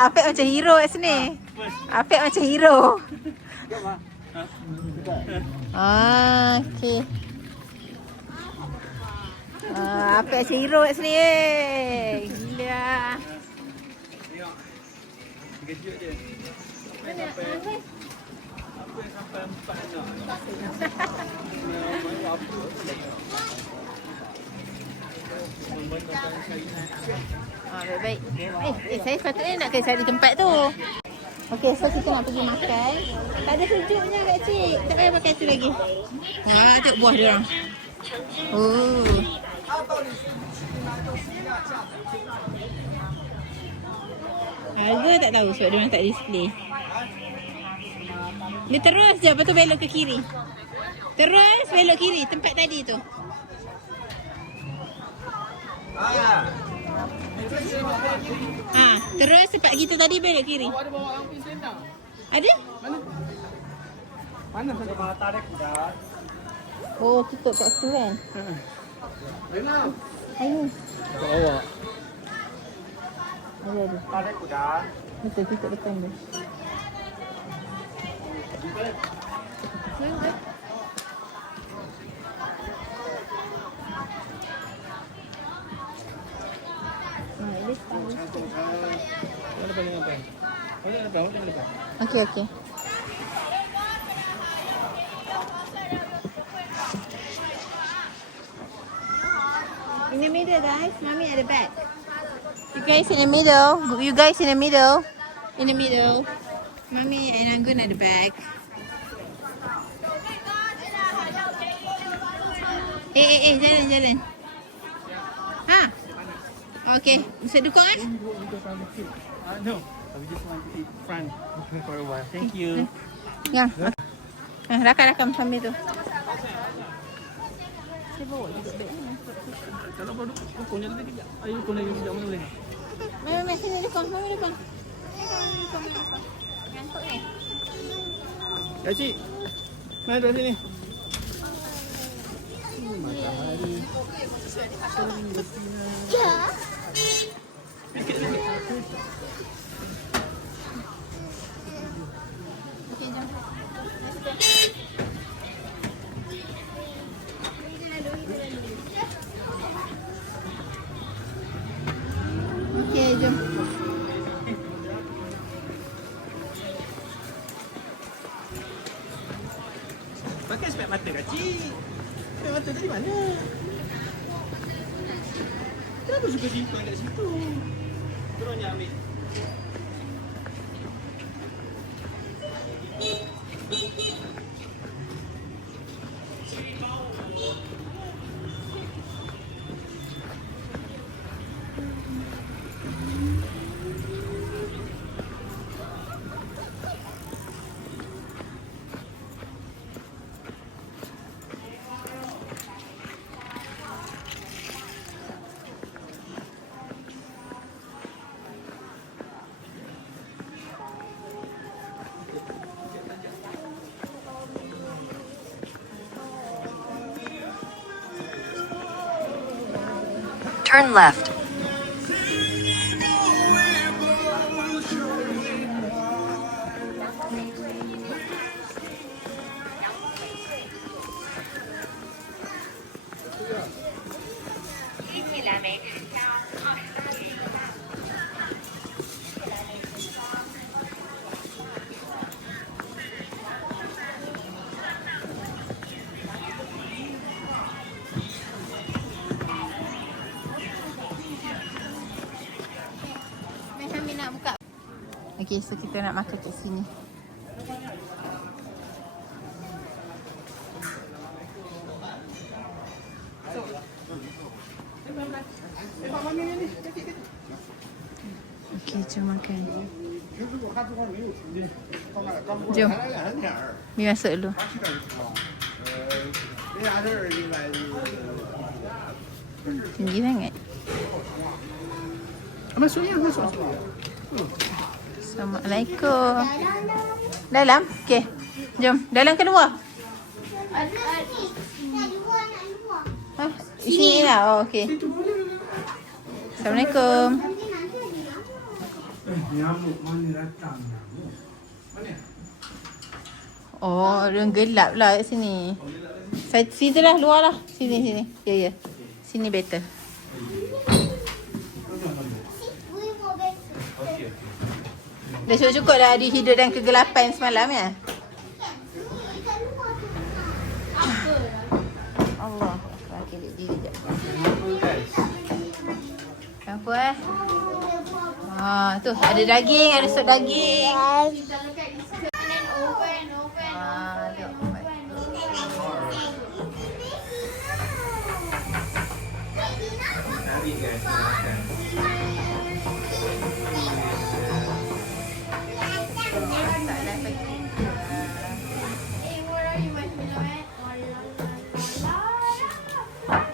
Apek macam hero kat sini. Apek macam hero. Okey. Apek macam hero kat sini. Gila. Kejut je. Apa yang sampai 4 nak? Baik-baik. Saya sepatutnya nak kena cari tempat tu. Okey, so kita nak pergi makan. Tak ada sejuknya kat cik. Tak payah pakai tu lagi. Tengok buah dia orang. Oh. Harga tak tahu sebab dia orang tak display. Dia terus je, lepas tu belok ke kiri. Terus belok kiri, tempat tadi tu. Terus tempat kita tadi belok kiri. Ada bawa lampu selendang? Ada? Mana? Mana saya bawa tarik dah. Oh, tutup kat situ kan? Dengar. Ayo. Bawa. Ada. Tarik dah. Betul, tutup depan dia. Okey, okey. In the middle, guys. Mommy at the back. You guys in the middle. You guys in the middle. In the middle. Mommy and Anggun at the back. Jalan. Ha? Okay. Bisa dukung ah? No. We just want to eat front for a while. Thank you. Ya. Rakam sambil tu. Saya bawa juga beg ni. Kalau baru punya lagi tidak. Ayo punya lagi tidak boleh. Mami sini dukung. Dukung. Ngantuk ni. Ya cik. Mari dari sini. Matahari. Ya. Okey, jom. Okey, jom. Pakai spek mata kecil. Spek mata dari mana? Kenapa suka simpan kat situ? Terusnya ambil. Turn left. Kami nak buka. Okey, so kita nak makan kat sini. Okey, jom makan. Jom. Mi masuk dulu. Tinggi sangat. Masuk. Assalamualaikum. Dalam? Okey. Jom. Dalam ke luar? Di sini lah. Oh, okey. Assalamualaikum. Nyamuk mana datang nyamuk? Mana? Oh, orang gelap lah kat sini. Saya situ lah, luar lah. Sini. Ya. Sini better. Dah cukup dah dihidup dan kegelapan semalam ya? Allah. Okey, diri sekejap. Apa tu ada daging, ada sup daging.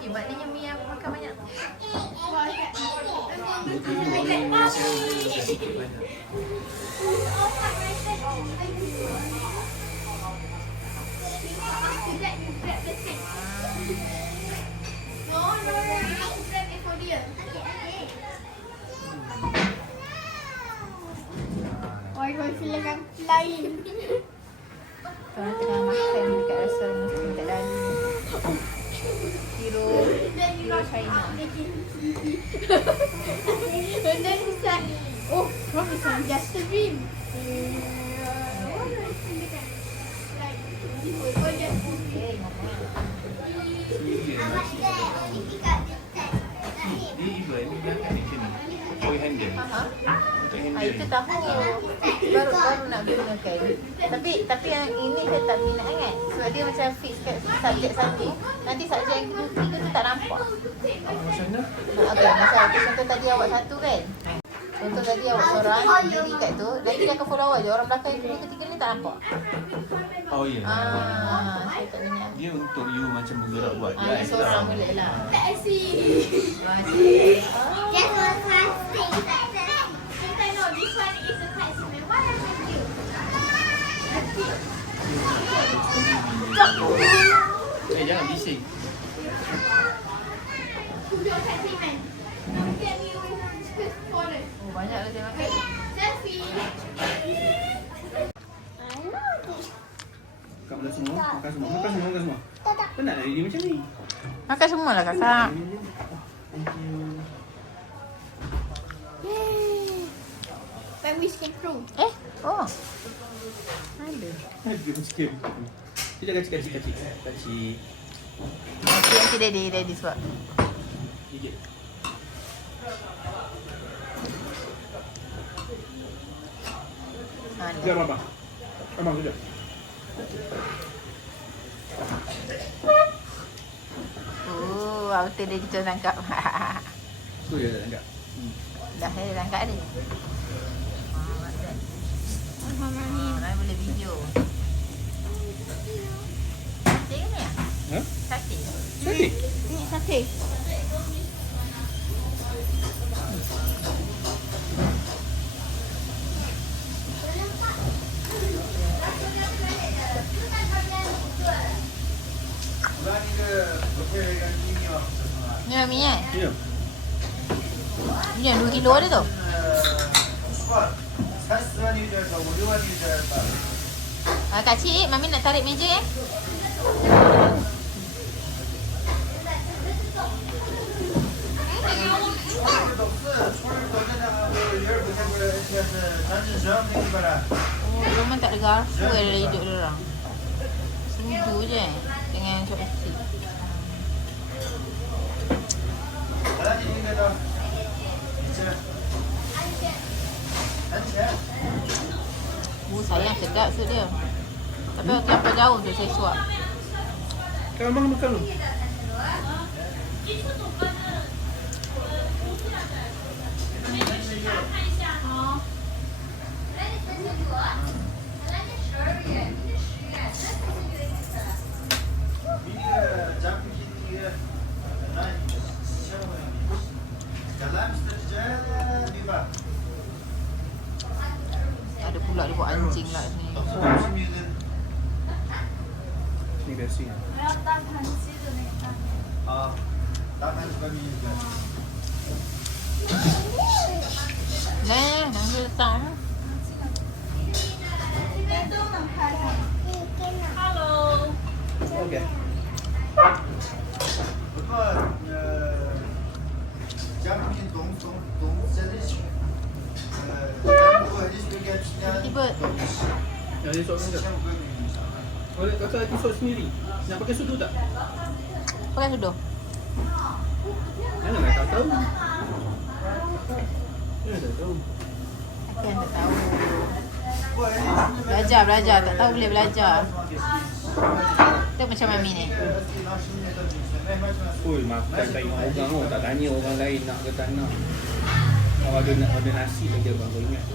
Maknanya Mia makan banyak. Silakan lain. Tengah makan dekat restoran mesti tak lalu. Hero China. And then he said, oh, promise me, just a dream. Itu tahu baru nak gunakan. Tapi yang ini saya tak minat sangat. Sebab dia macam fix kat subjek satu. Nanti subjek yang ketiga tu tak nampak. Macam mana? Okey, masa contoh tadi awak satu kan. Contoh tadi awak seorang diri kat tu, nanti dia akan follow awak je. Orang belakang yang kedua ketiga ni tak nampak. Oh ya. Saya tak minat. Dia untuk you macam bergerak buat. Yang seorang boleh lah. I see. Just one last thing. Since I know this one is a specimen, what am I do? Jangan bising. Your specimen. Get me with photos. Oh, banyak lah dia makan. Selfie. Kat mana semua? Makan semua. Penat lah dia macam ni. Makan semua lah kakak. Thank you. When we skip through. Oh. Ada. Dia sikit. Dia kacik. Nanti ready sebab. Gigit. Sekejap Abang. Abang sekejap. Auto dia kita tangkap. Tu je tak tangkap. Dah saya tangkap ni. Orang boleh video. Sate ke ni? Ha? Sate. Sate. Ni sate. Ni yang minyak. Ya. Ni yang 2 kilo ada tu. Kak Cik, Mami nak tarik meja ya. Oh, memang tak ada garpu dalam hidup diorang. Sendu je dengan chopstick. Sayang sedap sup dia. Tapi terlalu jauh tu saya suap. Kau abang makan dulu. Ada pula dia buat anjing lah sini. Ni biasa. Nah, Nah, Okey. Tiba. Yang dia sok sendiri. Boleh kata lagi sok sendiri. Nak pakai sudu tak? Pakai sudu. Mana nak tahu? Mana tak tahu? Aku yang tak tahu. Belajar. Tak tahu boleh belajar. Tu macam Mami ni. Oi, makan tak ingat orang oh, tak tanya orang lain nak ke tak nak. Kalau ada nasi saja bang, kau ingat tu.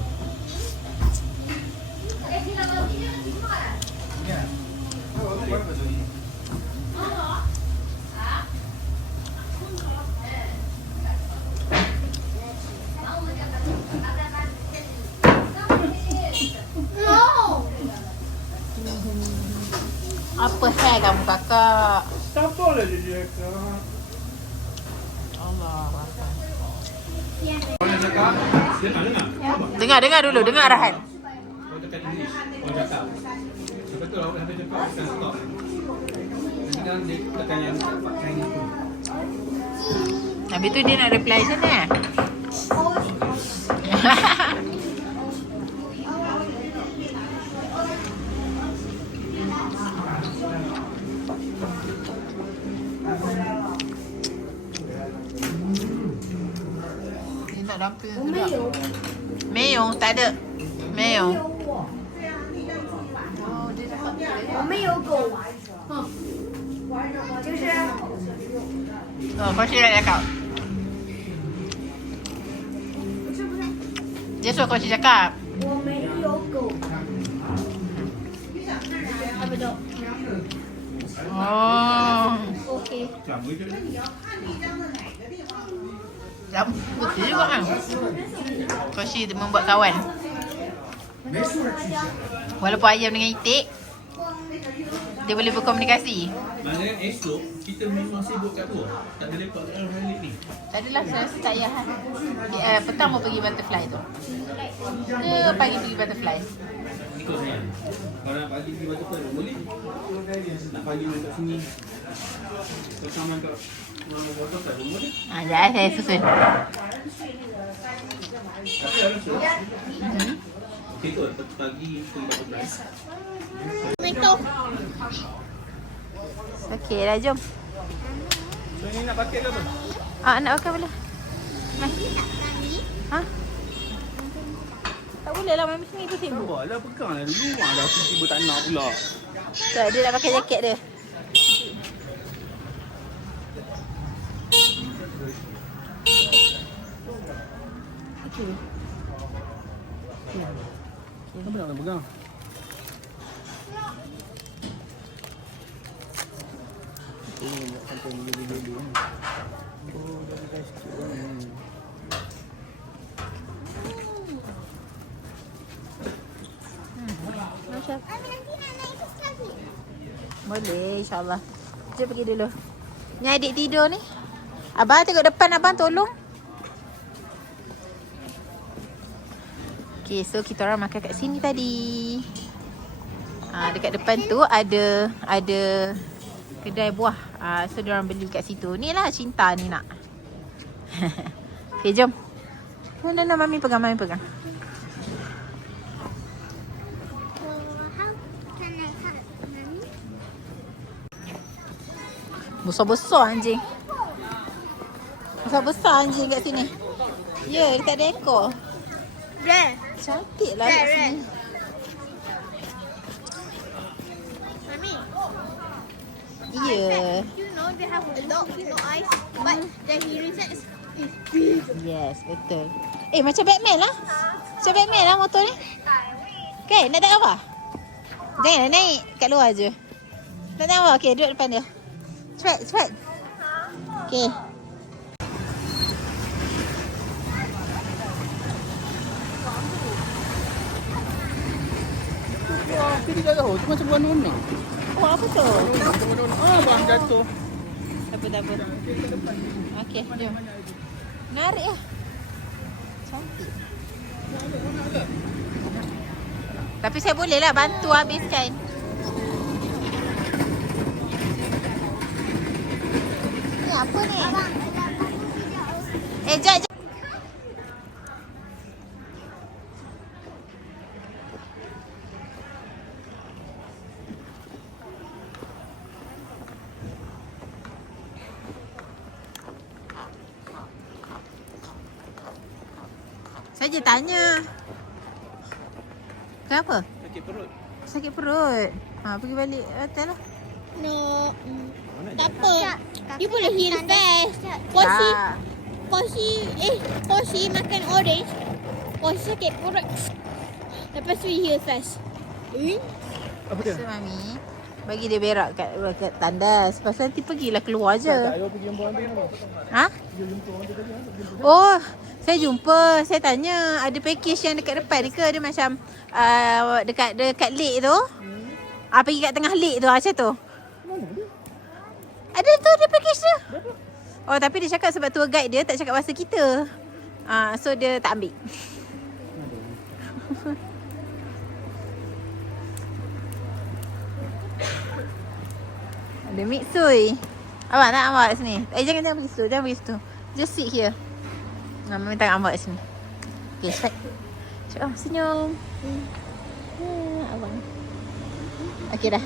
No. Apa hair kamu kakak? Tak apalah dia cakap. Allah. Orang cakap, dengar. Dengar dulu, dengar arahan. Kau tekan English. Kau cakap. Betul awak dah cakap tekan stop. Nanti kan dia tekan yang pakai ni tu. Habis tu dia nak reply macam ni. Dia nak dumpling juga. Mayo, tak ada. Mayo. 我没有狗，就是 Oh, kau silap cakap. Dia suruh kau cakap. 我没有狗。啊不对 Oh. ，OK。 Betul juga kan. Koshi membuat kawan. Walaupun ayam dengan itik, dia boleh berkomunikasi. Maknanya esok kita memang sibuk kat luar. Tak ada lepak kat dalam ni. Tak adalah, saya rasa tak payah. Petang mau pergi butterfly tu. Ke pagi pergi butterfly? Ikut saya. Kalau nak pagi pergi batu pun boleh. Nak pagi main kat sini. Kalau sama kat batu pun boleh. Jangan saya susun. Tapi saya rasa. Okey kot, pagi pergi batu pun. Okey dah, jom. So ini nak pakai ke apa? Nak pakai boleh. Mai. Ha? Tak boleh lah, Mami sini tu sibuk. Buatlah pegang lah dulu. Dah tiba-tiba tak nak pula. Tak, dia nak pakai jaket dia. Okey. Kenapa nak pegang? Ini nak sampai video dulu ni. Oh, dah guys. Macam boleh, insyaAllah. Jom pergi dulu. Ni adik tidur ni. Abang tengok depan, abang tolong. Okay, so kita orang makan kat sini tadi. Dekat depan tu ada kedai buah. So diorang beli kat situ. Ni lah Cinta ni nak. Okay, jom. Mana Mami pegang, Mami pegang. Besar-besar anjing. Besar-besar anjing kat sini. Ya, dia tak ada ekor. Red. Cantik lah kat sini. Mami. Ya. You know they have a dog with no eyes, but the hearing sense is big. Yes, betul. Macam Batman lah. Macam Batman lah motor ni. Okay, nak tak apa? Jangan naik. Kat luar je. Nak tak apa? Okay, duduk depan dia. Cepat. Okay. Wah, kita tak tahu. Tu macam buah nona. Oh, apa tu? Bang jatuh. Tak apa. Okay, jom. Narik lah. Cantik. Tapi saya boleh lah bantu habiskan. apa ni? Jap. Saya je tanya. Kenapa? Sakit perut. Sakit perut. Pergi balik hotel lah. No. Mana Tak apa. You boleh heal fast. Porsi makan orange. Porsi sakit perut. Lepas tu heal fast. Apa dia? So, Mami bagi dia berak kat tandas. Lepas tu nanti pergilah keluar je. Ayah pergi jumpa orang tu. Ha? Dia jumpa orang tu tadi. Oh, saya jumpa. Saya tanya ada package yang dekat depan ni ke? Dia macam dekat lake tu. Pergi kat tengah lake tu macam tu. Mana dia? Ada tu dia package dia. Oh, tapi dia cakap sebab tour guide dia tak cakap bahasa kita. So dia tak ambil. Ada mixui. Abang tak ambil kat sini. Jangan pergi situ. Jangan pergi situ. Just sit here. Mama minta ambil kat sini. Okay, cepat. Cepat, senyum. Abang. Okay dah.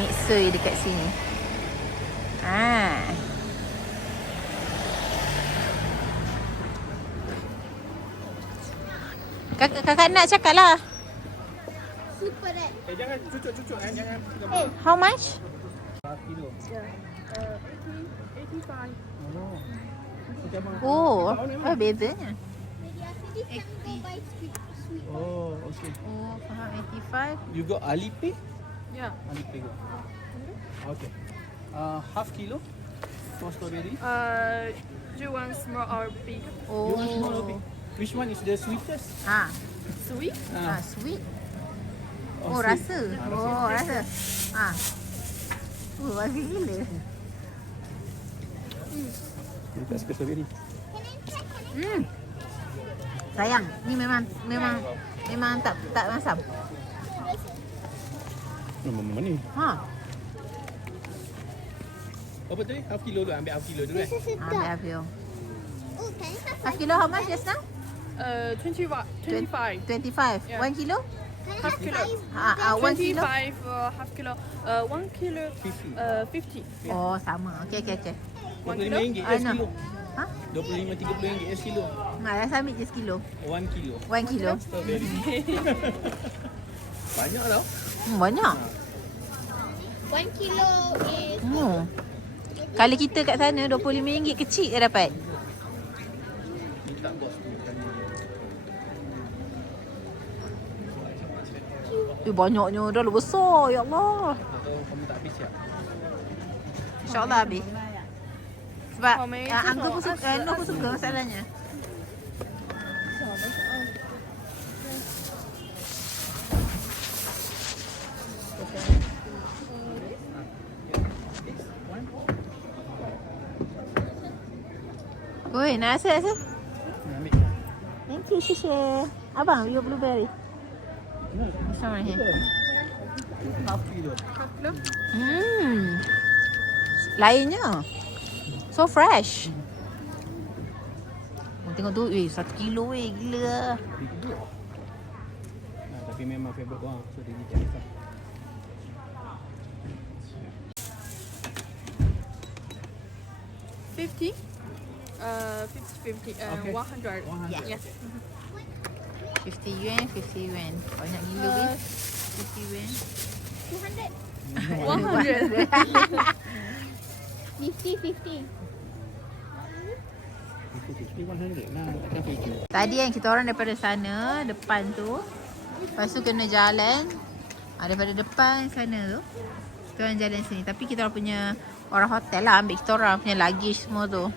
Mixui dekat sini. Kakak nak cakap lah. Super red. Jangan cucuk-cucuk jangan. How much? 5 kilo. 85. Oh, bezanya. Oh, okay. Oh, faham 85. You got Alipay? Yeah. Alipay go. Okay. Half kilo for strawberry. Do you want small or big? Oh. You want small or big? Which one is the sweetest? Sweet? Sweet. Oh, Oh, sweet. rasa. Oh, rasa. Bagus gila. You tak suka strawberry? Sayang, ni memang tak masam. Mana ni? Apa tadi? Half kilo dulu. Ambil half kilo dulu Ambil habis. Oh, can you have Half kilo how much just now? 25. 25. Yeah. 1 kilo? Half kilo. 1 kilo? 25 half kilo. 1 kilo 50. Oh, sama. Okay. RM25 I know. sekilo. Ha? RM25-30 sekilo. Dah ambil je sekilo. 1 kilo. 1 kilo. Strawberry. Banyak tau. Banyak. 1 kilo is Kalau kita kat sana RM25 kecil je dapat. Ni tak bos tu. Banyaknya dah lah besar. Ya Allah. Atau kamu tak habis ya? InsyaAllah habis. Sebab How many Angga pun people? suka, Noh pun suka masalahnya. Oi, nak rasa? Ambil. Thank you, Shisha. Abang, your blueberry. This one right here. Half kilo. Lainnya. So fresh. Tengok tu, 1 kilo gila. Tapi memang favorite orang. So dia jadi tak. $50. 50. Okay. 100. 100. Yes. 50 yuan, 50 yuan. Banyak gila weh. 50 yuan. 100. 50. 100 lah. Takkan 50. Tadi yang kita orang daripada sana, depan tu. Lepas tu kena jalan. Daripada depan sana tu. Kita orang jalan sini. Tapi kita orang punya orang hotel lah ambil kita orang punya luggage semua tu.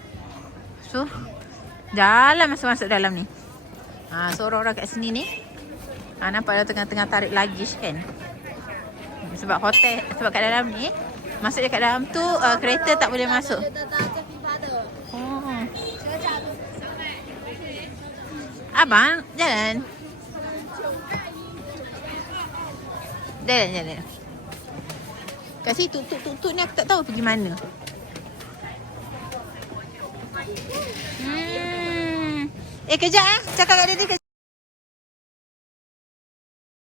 So, jalan masuk dalam ni. So orang-orang kat sini ni. Nampak dah tengah-tengah tarik luggage kan. Sebab hotel, sebab kat dalam ni. Masuk je kat dalam tu, kereta tak boleh masuk. Oh. Abang, jalan. Jalan. Kat situ tuk ni aku tak tahu pergi mana. Kejap cakap kat dia kejap.